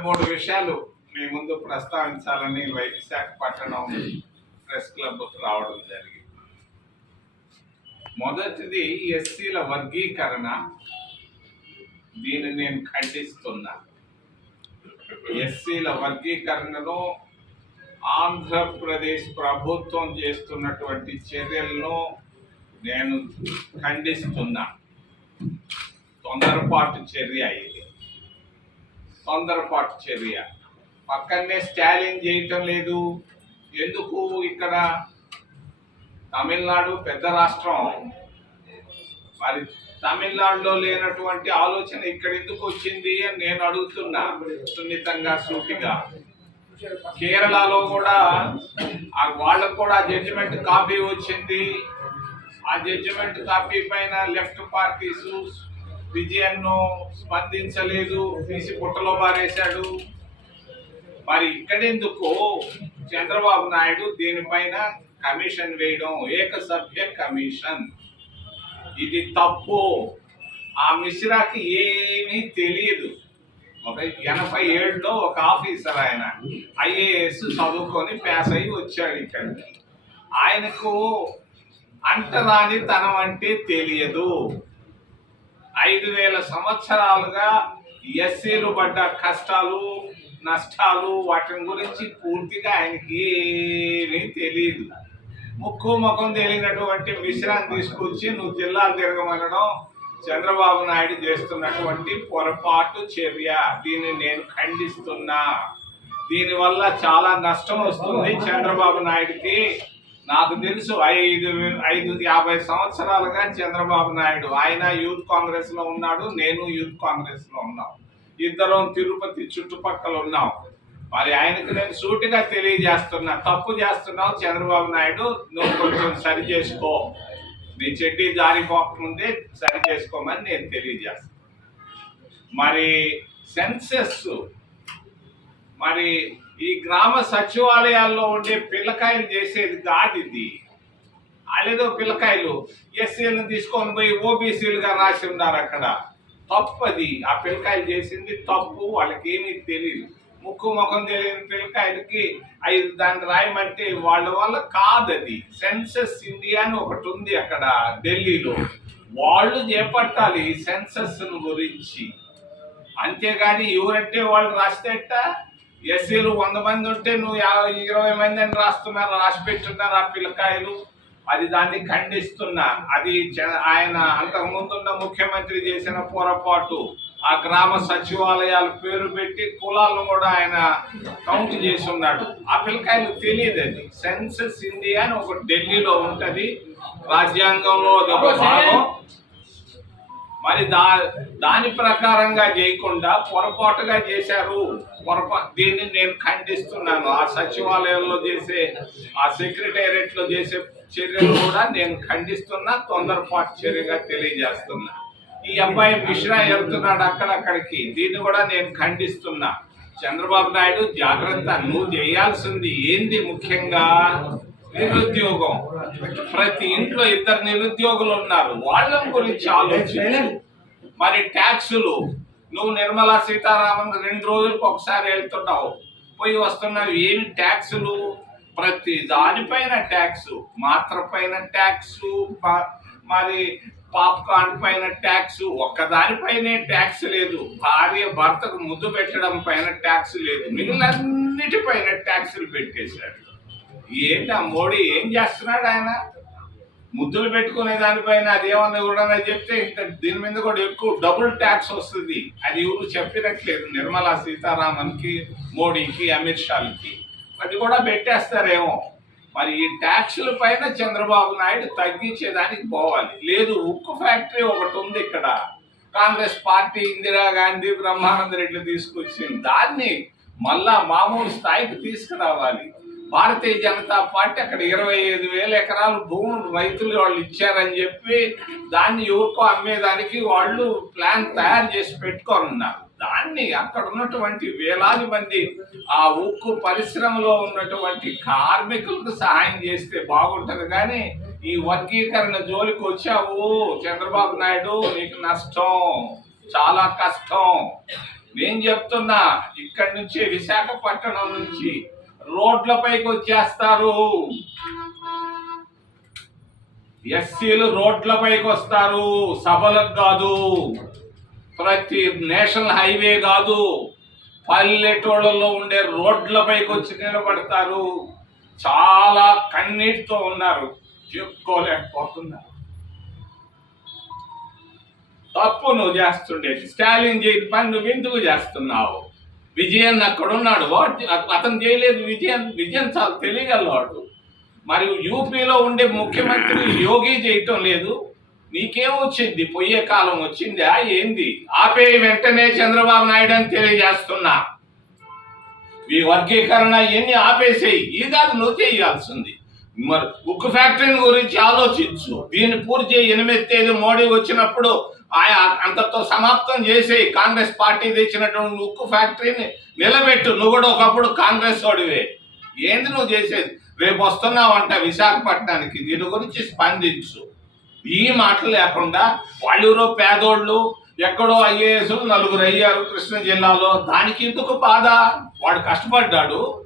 రెండు మూడు విషయాలు మీ ముందు ప్రస్తావించాలని వైశాఖపట్నం ప్రెస్ క్లబ్ రావడం జరిగింది. మొదటిది ఎస్సీల వర్గీకరణ. దీన్ని నేను ఖండిస్తున్నా. ఎస్సీల వర్గీకరణను ఆంధ్రప్రదేశ్ ప్రభుత్వం చేస్తున్నటువంటి చర్యలను నేను ఖండిస్తున్నా. తొందరపాటు చర్య ఇది. తొందరపాటు చర్య. పక్కనే స్టాలిన్ చేయటం లేదు. ఎందుకు ఇక్కడ తమిళనాడు పెద్ద రాష్ట్రం? మరి తమిళనాడులో లేనటువంటి ఆలోచన ఇక్కడ ఎందుకు వచ్చింది అని నేను అడుగుతున్నా సున్నితంగా సూటిగా. కేరళలో కూడా ఆ వాళ్ళకు కూడా జడ్జిమెంట్ కాపీ వచ్చింది. ఆ జడ్జిమెంట్ కాపీ పైన లెఫ్ట్ పార్టీస్ విజయన్ను స్పందించలేదు తీసి పుట్టలో పారేశాడు. మరి ఇక్కడెందుకు చంద్రబాబు నాయుడు దీనిపైన కమిషన్ వేయడం ఏకసభ్య కమిషన్? ఇది తప్పు. ఆ మిశ్రాకి ఏమీ తెలియదు. ఒక ఎనభై ఏడులో ఒక ఆఫీసర్ ఆయన ఐఏఎస్ చదువుకొని పాస్ అయ్యి వచ్చాడు ఇక్కడికి. ఆయనకు అంటరాని తనం అంటే తెలియదు. ఐదు వేల సంవత్సరాలుగా ఎస్సీలు పడ్డ కష్టాలు నష్టాలు వాటి గురించి పూర్తిగా ఆయనకి ఏమీ తెలియదు ముక్కు ముఖం తెలియనటువంటి మిశ్రాన్ని తీసుకొచ్చి నువ్వు జిల్లాలు తిరగమనడం చంద్రబాబు నాయుడు చేస్తున్నటువంటి పొరపాటు చర్య. దీన్ని నేను ఖండిస్తున్నా. దీనివల్ల చాలా నష్టం వస్తుంది చంద్రబాబు నాయుడికి. నాకు తెలుసు ఐదు ఐదు యాభై సంవత్సరాలుగా చంద్రబాబు నాయుడు. ఆయన యూత్ కాంగ్రెస్లో ఉన్నాడు నేను యూత్ కాంగ్రెస్లో ఉన్నాం. ఇద్దరం తిరుపతి చుట్టుపక్కల ఉన్నాం. మరి ఆయనకు నేను సూటిగా తెలియజేస్తున్నా తప్పు చేస్తున్నావు చంద్రబాబు నాయుడు నువ్వు కొంచెం సరి చేసుకో. నీ చెడ్డీ జారిపోకముందే సరి చేసుకోమని నేను తెలియజేస్తాను మరి సెన్సెస్ మరి ఈ గ్రామ సచివాలయాల్లో ఉండే పిల్లకాయలు చేసేది కాదు ఇది. వాళ్ళేదో పిల్లకాయలు ఎస్సీలను తీసుకొని పోయి ఓబీసీలుగా రాసి ఉన్నారు అక్కడ. తప్పు అది ఆ పిల్లకాయలు చేసింది తప్పు. వాళ్ళకి ఏమీ తెలియదు ముక్కు ముఖం తెలియని పిల్లకాయలకి అవి దాన్ని రాయమంటే వాళ్ళ వల్ల కాదు అది సెన్సస్ ఇండియా అని ఒకటి ఉంది అక్కడ ఢిల్లీలో. వాళ్ళు చేపట్టాలి సెన్సస్ గురించి. అంతేగాని ఎవరంటే వాళ్ళు రాస్తేట ఎస్సీలు వంద మంది ఉంటే నువ్వు యాభై ఇరవై మంది అని రాస్తున్నారు రాసి పెట్టున్నారు ఆ పిల్లకాయలు. అది దాన్ని ఖండిస్తున్నా. అది ఆయన అంతకుముందు ఉన్న ముఖ్యమంత్రి చేసిన పొరపాటు. ఆ గ్రామ సచివాలయాల పేరు పెట్టి కులాలను కూడా ఆయన కౌంట్ చేసి ఉన్నాడు. ఆ పిల్లకాయలకు తెలియదు అది. సెన్సస్ ఇండియా అని ఒక ఢిల్లీలో ఉంటది. రాజ్యాంగంలో అదొక భాగం. మరి దా దాని ప్రకారంగా చేయకుండా పొరపాటుగా చేశారు. పొరపా దీన్ని నేను ఖండిస్తున్నాను. ఆ సచివాలయంలో చేసే ఆ సెక్రటేరియట్లో చేసే చర్యలు కూడా నేను ఖండిస్తున్నా తొందరపాటు చర్యగా తెలియజేస్తున్నా. ఈ అబ్బాయి మిశ్రా వెళ్తున్నాడు అక్కడక్కడికి. దీన్ని కూడా నేను ఖండిస్తున్నా. చంద్రబాబు నాయుడు జాగ్రత్త నువ్వు చేయాల్సింది ఏంది ముఖ్యంగా? నిరుద్యోగం. ప్రతి ఇంట్లో ఇద్దరు నిరుద్యోగులు ఉన్నారు. వాళ్ళ గురించి ఆలోచించు. మరి ట్యాక్సులు. నువ్వు నిర్మలా సీతారామన్ రెండు రోజులకు ఒకసారి వెళ్తున్నావు పోయి వస్తున్నావు. ఏమి ట్యాక్సులు? ప్రతి దానిపైన ట్యాక్స్. మాత్ర పైన ట్యాక్స్ మరి పాప్కార్న్ పైన ట్యాక్స్. ఒక్కదానిపైనే ట్యాక్స్ లేదు. భార్య భర్తకు ముద్దు పెట్టడం పైన ట్యాక్స్ లేదు. మిగిలినన్నిటిపైన ట్యాక్సులు పెట్టేశాడు. ఏంటి ఆ మోడీ ఏం చేస్తున్నాడు ఆయన? ముద్దులు పెట్టుకునే దానిపైన అది ఏమన్నా కూడా చెప్తే ఇంత దీని మీద కూడా ఎక్కువ డబుల్ ట్యాక్స్ వస్తుంది. అది ఎవరు చెప్పినట్లేదు. నిర్మలా సీతారామన్కి మోడీకి అమిత్ షాకి. అది కూడా పెట్టేస్తారేమో. మరి ఈ ట్యాక్సుల పైన చంద్రబాబు నాయుడు తగ్గించేదానికి పోవాలి. లేదు ఉక్కు ఫ్యాక్టరీ ఒకటి ఉంది ఇక్కడ. కాంగ్రెస్ పార్టీ ఇందిరాగాంధీ బ్రహ్మానంద రెడ్డి తీసుకొచ్చింది దాన్ని మళ్ళా మామూలు స్థాయికి తీసుకురావాలి. భారతీయ జనతా పార్టీ అక్కడ ఇరవై ఐదు వేల ఎకరాలు భూములు రైతులు వాళ్ళు ఇచ్చారని చెప్పి దాన్ని ఎవరికో అమ్మేదానికి వాళ్ళు ప్లాన్ తయారు చేసి పెట్టుకొని ఉన్నారు దాన్ని అక్కడ ఉన్నటువంటి వేలాది మంది ఆ ఉక్కు పరిశ్రమలో ఉన్నటువంటి కార్మికులకు సహాయం చేస్తే బాగుంటుంది. కానీ ఈ వర్గీకరణ జోలికి వచ్చావు చంద్రబాబు నాయుడు నీకు నష్టం చాలా కష్టం. నేను చెప్తున్నా ఇక్కడి నుంచి విశాఖపట్నం నుంచి రోడ్లపైకి వచ్చేస్తారు ఎస్సీలు రోడ్లపైకి వస్తారు సభలకు కాదు. ప్రతి నేషనల్ హైవే కాదు. పల్లెటూళ్ళలో ఉండే రోడ్లపైకి వచ్చి నిలబడతారు. చాలా కన్నీటితో ఉన్నారు. చెప్పుకోలేకపోతున్నారు. తప్పు నువ్వు చేస్తుండేది. స్టాలిన్ చేయని పని నువ్వు ఎందుకు చేస్తున్నావు? విజయన్ అక్కడున్నాడు. వాడు అతను చేయలేదు విజయన్. విజయన్ చాలా తెలియగలవాడు. మరి యూపీలో ఉండే ముఖ్యమంత్రి యోగి చేయటం లేదు. నీకేం వచ్చింది? పోయే కాలం వచ్చిందా? ఏంది? ఆపే వెంటనే చంద్రబాబు నాయుడు అని తెలియజేస్తున్నా. ఈ వర్గీకరణ ఇవన్నీ ఆపేసేయి? ఈ కాదు నువ్వు చేయాల్సింది. మరి ఉక్కు ఫ్యాక్టరీని గురించి ఆలోచించు. దీన్ని పూర్తి చేయి. ఎనిమిది తేదీ మోడీ వచ్చినప్పుడు ఆయా అంతతో సమాప్తం చేసి కాంగ్రెస్ పార్టీ తెచ్చినటువంటి ఉక్కు ఫ్యాక్టరీని నిలబెట్టు. నువ్వు కూడా ఒకప్పుడు కాంగ్రెస్ వాడివే. ఏంది నువ్వు చేసేది? రేపు వస్తున్నావంట విశాఖపట్నానికి. దీని గురించి స్పందించు. ఈ మాటలు లేకుండా వాళ్ళెవరో పేదోళ్ళు ఎక్కడో ఐఏఎస్ నలుగురు అయ్యారు కృష్ణా జిల్లాలో. దానికి ఎందుకు బాధ? వాడు కష్టపడ్డాడు.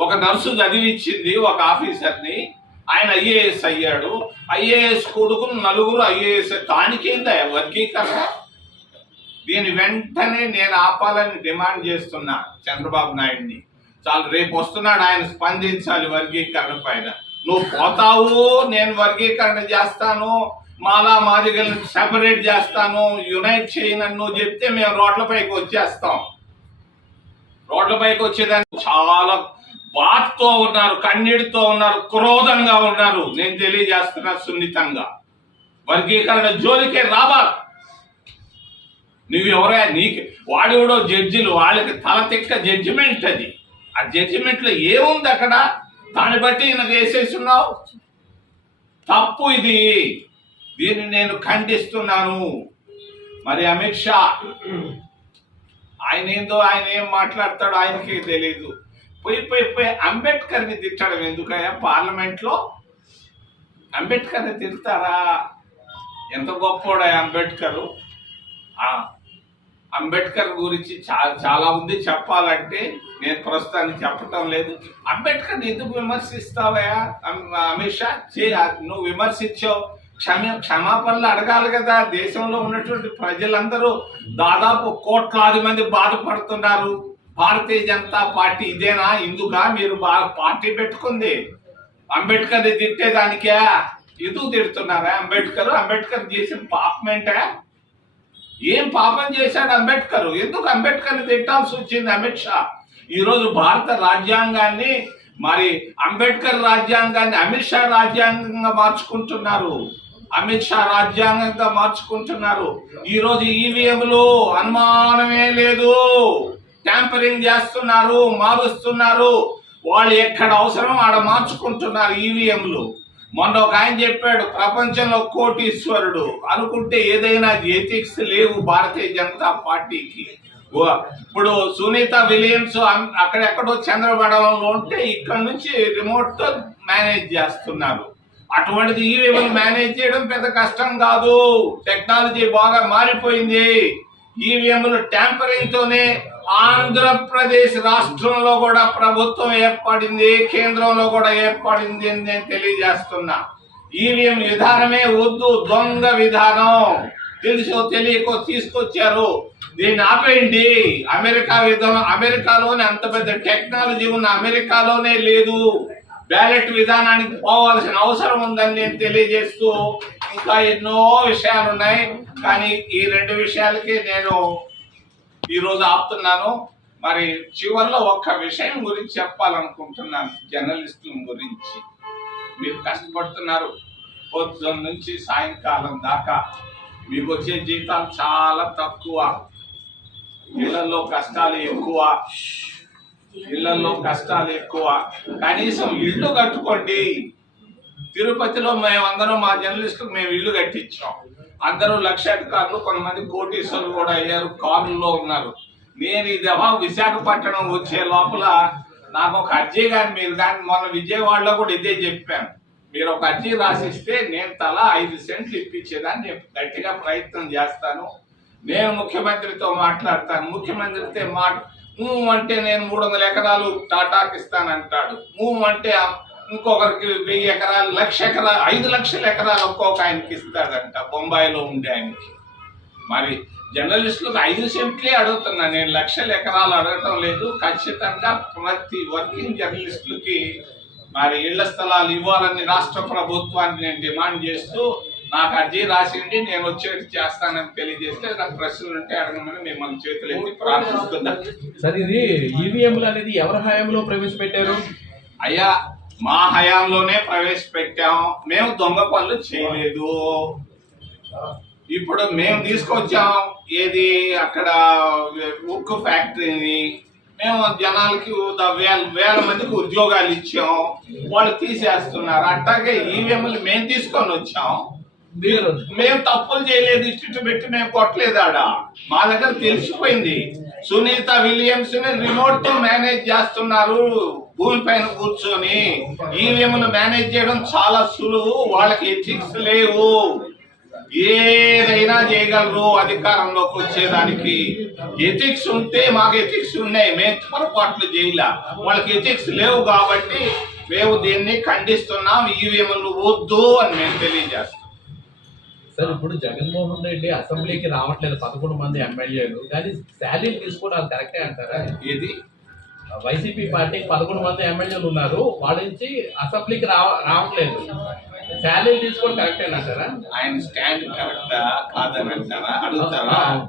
ఒక నర్సు చదివిచ్చింది ఒక ఆఫీసర్ని. ఆయన ఐఏఎస్ అయ్యాడు. ఐఏఎస్ కొడుకు నలుగురు ఐఏఎస్. దానికేందా వర్గీకరణ? దీని వెంటనే నేను ఆపాలని డిమాండ్ చేస్తున్నా చంద్రబాబు నాయుడిని. చాలు రేపు వస్తున్నాడు ఆయన స్పందించాలి వర్గీకరణ పైన. నువ్వు పోతావు నేను వర్గీకరణ చేస్తాను. మాలా మాదిగలను సెపరేట్ చేస్తాను. యునైట్ చేయనని నువ్వు చెప్తే మేము రోడ్లపైకి వచ్చేస్తాం. రోడ్లపైకి వచ్చేదానికి చాలా బాధతో ఉన్నారు కన్నీటితో ఉన్నారు క్రోధంగా ఉన్నారు. నేను తెలియజేస్తున్నా సున్నితంగా. వర్గీకరణ జోలికే రాబా నువ్వు ఎవరా నీకు వాడెవడో జడ్జిలు వాళ్ళకి తల తిక్క జడ్జిమెంట్ అది. ఆ జడ్జిమెంట్లో ఏముంది అక్కడ? దాన్ని బట్టి ఈయన వేసేస్తున్నావు తప్పు ఇది. దీన్ని నేను ఖండిస్తున్నాను. మరి అమిత్ షా ఆయన ఏందో ఆయన ఏం మాట్లాడతాడో ఆయనకే తెలియదు పోయి పోయి పోయి అంబేద్కర్ని తిట్టడం ఎందుకయ్యా? పార్లమెంట్లో అంబేద్కర్ని తిడతారా? ఎంత గొప్పోడా అంబేద్కర్? అంబేద్కర్ గురించి చాలా చాలా ఉంది చెప్పాలంటే. నేను ప్రస్తుతానికి చెప్పటం లేదు. అంబేద్కర్ ఎందుకు విమర్శిస్తావయ్యా? అమిత్ షా చే నువ్వు విమర్శించావు క్షమ క్షమాపణలు అడగాలి కదా. దేశంలో ఉన్నటువంటి ప్రజలందరూ దాదాపు కోట్లాది మంది బాధపడుతున్నారు. భారతీయ జనతా పార్టీ ఇదేనా? ఇందుకా? మీరు బాగా పార్టీ పెట్టుకుంది. అంబేద్కర్ తిట్టేదానికే? ఎందుకు తిడుతున్నారా? అంబేద్కర్ అంబేద్కర్ చేసిన పాపమేంటే? ఏం పాపం చేశాడు అంబేద్కర్? ఎందుకు అంబేద్కర్ని తిట్టాల్సి వచ్చింది అమిత్ షా? ఈరోజు భారత రాజ్యాంగాన్ని మరి అంబేద్కర్ రాజ్యాంగాన్ని అమిత్ షా రాజ్యాంగంగా మార్చుకుంటున్నారు. అమిత్ షా రాజ్యాంగంగా మార్చుకుంటున్నారు. ఈరోజు ఈవీఎంలు అనుమానమే లేదు. ట్యాంపరింగ్ చేస్తున్నారు మారుస్తున్నారు. వాళ్ళు ఎక్కడ అవసరం ఆడ మార్చుకుంటున్నారు ఈవీఎంలు. మొన్న ఒక ఆయన చెప్పాడు ప్రపంచంలో కోటీశ్వరుడు. అనుకుంటే ఏదైనా ఎథిక్స్ లేవు భారతీయ జనతా పార్టీకి. ఇప్పుడు సునీత విలియమ్స్ అం- అక్కడెక్కడో చంద్రబడంలో ఉంటే ఇక్కడ నుంచి రిమోట్తో మేనేజ్ చేస్తున్నారు. అటువంటిది ఈవీఎంలు మేనేజ్ చేయడం పెద్ద కష్టం కాదు. టెక్నాలజీ బాగా మారిపోయింది. ఈవీఎంలు ట్యాంపరింగ్ తోనే ఆంధ్రప్రదేశ్ రాష్ట్రంలో కూడా ప్రభుత్వం ఏర్పడింది కేంద్రంలో కూడా ఏర్పడింది అని నేను తెలియజేస్తున్నా. ఈవీఎం విధానమే వద్దు దొంగ విధానం. తెలుసో తెలియకో తీసుకొచ్చారు. దీన్ని ఆపేయండి. అమెరికా విధానం అమెరికాలోనే అంత పెద్ద టెక్నాలజీ ఉన్న అమెరికాలోనే లేదు. బ్యాలెట్ విధానానికి పోవాల్సిన అవసరం ఉందని నేను తెలియజేస్తూ ఇంకా ఎన్నో విషయాలు ఉన్నాయి కానీ ఈ రెండు విషయాలకి నేను ఈరోజు ఆపుతున్నాను. మరి చివరిలో ఒక్క విషయం గురించి చెప్పాలనుకుంటున్నాను. జర్నలిస్టుల గురించి. మీరు కష్టపడుతున్నారు. పొద్దున్న నుంచి సాయంకాలం దాకా మీకు వచ్చే జీతాలు చాలా తక్కువ. ఇళ్ళలో కష్టాలు ఎక్కువ. ఇళ్ళలో కష్టాలు ఎక్కువ. కనీసం ఇల్లు కట్టుకోండి. తిరుపతిలో మేమందరం మా జర్నలిస్టులకు మేము ఇల్లు కట్టించాం అందరూ లక్షాధికారులు కొంతమంది కోటీశ్వరులు కూడా అయ్యారు కారుల్లో ఉన్నారు. నేను ఈ దఫా విశాఖపట్నం వచ్చే లోపల నాకు ఒక అర్జీ కానీ మీరు కానీ మొన్న విజయవాడలో కూడా ఇదే చెప్పాను. మీరు ఒక అర్జీ రాసిస్తే నేను తలా ఐదు సెంట్లు ఇప్పించేదాన్ని నేను గట్టిగా ప్రయత్నం చేస్తాను. నేను ముఖ్యమంత్రితో మాట్లాడతాను. ముఖ్యమంత్రితో మాట ఊ అంటే నేను మూడు వందల ఎకరాలు టాటాకి ఇస్తానంటాడు. ఊ అంటే ఇంకొకరికి వెయ్యి ఎకరాలు లక్ష ఎకరాలు ఐదు లక్షల ఎకరాలు ఒక్కొక్క ఆయనకి ఇస్తాడంట బొంబాయిలో ఉండే ఆయనకి. మరి జర్నలిస్టులకు ఐదు సెంట్లే అడుగుతున్నా నేను లక్షల ఎకరాలు అడగటం లేదు. ఖచ్చితంగా ప్రతి వర్కింగ్ జర్నలిస్టులకి మరి ఇళ్ళ స్థలాలు ఇవ్వాలని రాష్ట్ర ప్రభుత్వాన్ని నేను డిమాండ్ చేస్తూ నాకు అర్జీ రాసింది నేను వచ్చేటి చేస్తానని తెలియజేస్తే నాకు ప్రశ్నలు ఉంటే అడగమని మిమ్మల్ని చేతులు ఎత్తి ప్రార్థిస్తున్నా. సార్ ఇది ఈవీఎంలు అనేది ఎవరి హయాంలో ప్రవేశపెట్టారు? అయ్యా మా హయాంలోనే ప్రవేశపెట్టాం. మేము దొంగ పనులు చేయలేదు. ఇప్పుడు మేము తీసుకొచ్చాం. ఏది? అక్కడ ఉక్కు ఫ్యాక్టరీని. మేము జనాలకి వేల వేల మందికి ఉద్యోగాలు ఇచ్చాం. వాళ్ళు తీసేస్తున్నారు. అట్లాగే ఈవీఎంలు మేము తీసుకొని వచ్చాం. మీరు? మేము తప్పులు చేయలేదు. ఇటు పెట్టి మేము కొట్టలేదు ఆడ. మా దగ్గర తెలిసిపోయింది. సునీత విలియమ్స్ని రిమోట్తో మేనేజ్ చేస్తున్నారు. భూమి పైన కూర్చొని ఈవీఎంలు మేనేజ్ చేయడం చాలా సులువు. వాళ్ళకి ఎథిక్స్ లేవు. ఏదైనా చేయగలరు అధికారంలోకి వచ్చేదానికి. ఎథిక్స్ ఉంటే మాకు ఎథిక్స్ ఉన్నాయి. మేము పొరపాట్లు చేయలే. వాళ్ళకి ఎథిక్స్ లేవు కాబట్టి మేము దీన్ని ఖండిస్తున్నాం. ఈవీఎంలు వద్దు అని మేము తెలియజేస్తాం. సార్ ఇప్పుడు జగన్మోహన్ రెడ్డి అసెంబ్లీకి రావట్లేదు. పదకొండు మంది ఎమ్మెల్యేలు. కానీ శాలరీలు తీసుకోవడం కరెక్టే అంటారా? ఇది వైసీపీ పార్టీకి పదకొండు మంది ఎమ్మెల్యేలు ఉన్నారు. వాళ్ళ నుంచి అసెంబ్లీకి రావ రావట్లేదు. శాలరీలు తీసుకోవడం కరెక్టే అంటారా? ఆయన స్టాండ్ కరెక్టా? కాదని అంటారా? అడుగుతారా?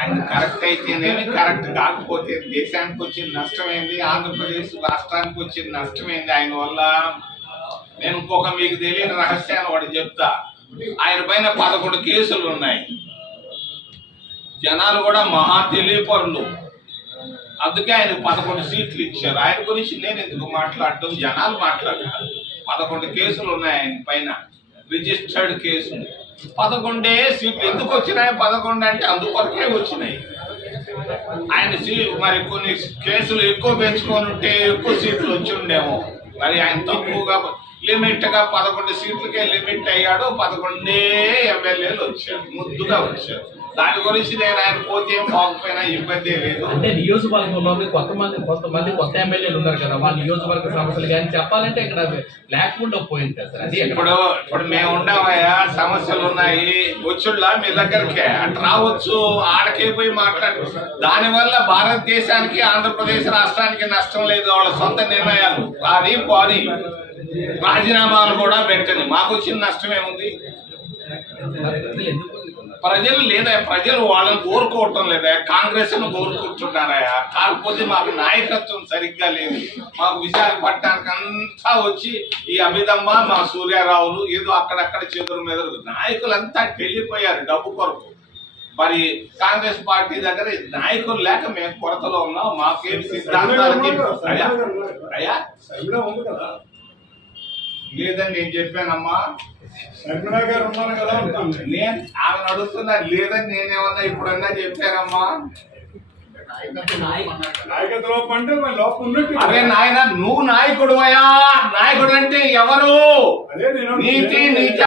ఆయన కరెక్ట్ అయితేనేమి కరెక్ట్ కాకపోతే దేశానికి వచ్చిన నష్టం ఏంది? ఆంధ్రప్రదేశ్ రాష్ట్రానికి వచ్చిన నష్టం ఏంది? ఆయన వల్ల నేను ఇంకొక మీకు తెలియని రహస్యాన్ని వాడు చెప్తా. ఆయన పైన పదకొండు కేసులు ఉన్నాయి. జనాలు కూడా మహా తెలియపరులు. అందుకే ఆయన పదకొండు సీట్లు ఇచ్చారు. ఆయన గురించి నేను ఎందుకు మాట్లాడటం జనాలు మాట్లాడతారు. పదకొండు కేసులు ఉన్నాయి ఆయన పైన. రిజిస్టర్డ్ కేసులు. పదకొండే సీట్లు. ఎందుకు వచ్చినాయి? పదకొండు అంటే అందుకొరకే వచ్చినాయి. ఆయన సీ- మరి కొన్ని కేసులు ఎక్కువ పెంచుకొని ఉంటే ఎక్కువ సీట్లు వచ్చి ఉండేమో. మరి ఆయన తక్కువగా లిమిట్గా పదకొండు సీట్లకే లిమిట్ అయ్యాడు. పదకొండే ఎమ్మెల్యేలు వచ్చారు. ముద్దుగా వచ్చారు. దాని గురించి నేను ఆయన పోతే పోకపోయినా ఇబ్బంది లేదు. అంటే నియోజకవర్గంలో కొత్త మంది కొంతమంది కొత్త ఎమ్మెల్యేలు ఉన్నారు కదా వాళ్ళ నియోజకవర్గ సమస్యలు కానీ చెప్పాలంటే ఇక్కడ లేకుండా పోయింది కదా సార్? ఇప్పుడు ఇప్పుడు మేము ఉండమయ్యా సమస్యలు ఉన్నాయి. వచ్చుళ్ళ మీ దగ్గరికి. అటు రావచ్చు ఆడకే పోయి మాట్లాడు. దానివల్ల భారతదేశానికి ఆంధ్రప్రదేశ్ రాష్ట్రానికి నష్టం లేదు. వాళ్ళ సొంత నిర్ణయాలు. కానీ పోని రాజీనామాలు కూడా పెట్టని మాకు వచ్చిన నష్టం ఏముంది? ప్రజలు ఎందుకు ప్రజలు లేదా ప్రజలు వాళ్ళని కోరుకోవటం లేదా కాంగ్రెస్ను కోరుకుంటున్నారయా కాకపోతే మాకు నాయకత్వం సరిగ్గా లేదు. మాకు విశాఖపట్నానికి అంతా వచ్చి ఈ అమిదమ్మ మా సూర్యారావులు ఏదో అక్కడక్కడ చేతుల మీద నాయకులంతా వెళ్ళిపోయారు డబ్బు కొరకు. మరి కాంగ్రెస్ పార్టీ దగ్గర నాయకులు లేక మేము కొరతలో ఉన్నాం. మాకేం సిద్ధాంతాలకి అయ్యా లేదని నేను చెప్పానమ్మా. శర్మిల గారు ఉన్నారు కదా నేను. ఆమెను అడుగుతున్నా లేదని నేనేమన్నా ఇప్పుడన్నా చెప్పానమ్మా? నాయకత్వ అంటే లోపం ఉన్నట్టు అరే నాయన నువ్వు నాయకుడు అయ్యా నాయకుడు అంటే ఎవరు? నీతి నీతి